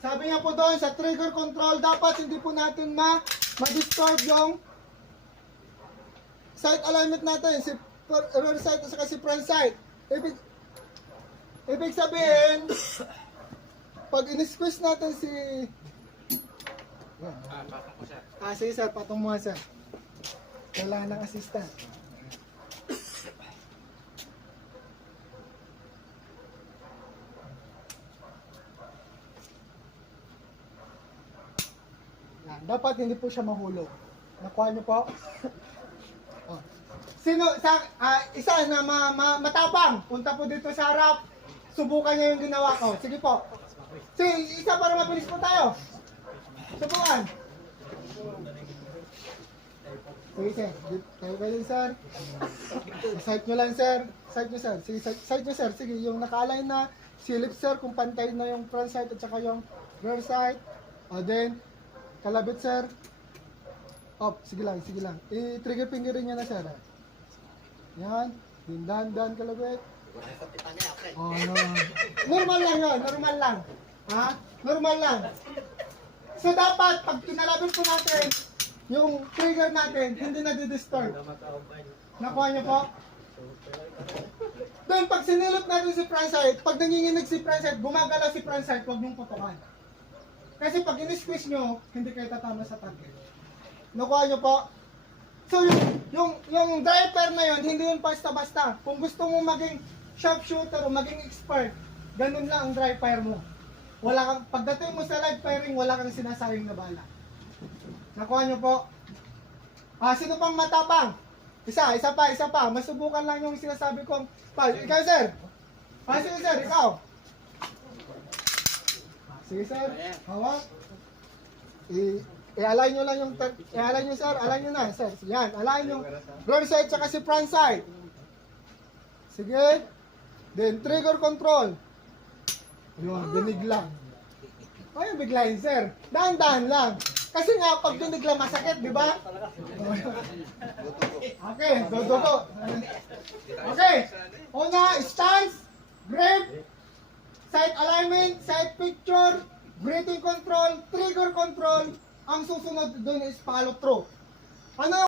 Sabi nga po doon, sa trigger control, dapat hindi po natin ma-disturb yung sight alignment natin, si rear sight at saka si front sight. Ibig sabihin, pag in-squeeze natin si... Patong ko sir. Sige sir, patong mo sir. Kailangan ng assistant. Dapat hindi po siya mahulog. Nakuha niyo po? Oh. Sino isa na matapang, punta po dito sa harap. Subukan niya yung ginawa ko. Sige po. Sige, isa para mabilis po tayo. Subukan. Sige sir. Tayo kayo sir. Sight nyo lang sir. Sight nyo sir. Sige, sight nyo sir. Sige, yung naka-align na silip sir, kung pantay na yung front sight at saka yung rear sight. O then, kalabit sir. Op, sige lang, sige lang. I-trigger fingerin niya na sir. Yan. Dahan-dahan kalabit. Oh, no. Normal lang yun, normal lang. Ha? Normal lang. So dapat, pag kinalabit po natin, yung trigger natin, hindi na di-disturb. Nakuha niyo po? Doon, pag sinilot natin si front sight, pag nanginginig si front sight, gumagalaw si front sight, huwag niyong putukan. Kasi pag in-squeeze nyo, hindi kayo tatama sa target. Nakuha nyo po? So, yung driver na yun, hindi yun basta-basta. Kung gusto mo maging sharpshooter o maging expert, ganun lang ang dry fire mo. Wala kang, pagdating mo sa live firing, wala kang sinasayang na bala. Nakuha nyo po? Sino pang matapang? Isa pa. Masubukan lang yung sinasabi kong, ikaw sir. Sige sir, ikaw. Sige sir, hawak. I-align nyo lang yung, i-align nyo sir, align nyo na sir. Yan, align yung rear sight tsaka si front sight. Sige. Then trigger control. Yun, dinig lang. Ay, biglayin sir. Dahan-dahan lang. Kasi nga, pag dinig lang masakit, di ba? Okay, go. Okay. Una, stance, grip, sight alignment, sight picture, breathing control, trigger control. Ang susunod doon is follow through. Ano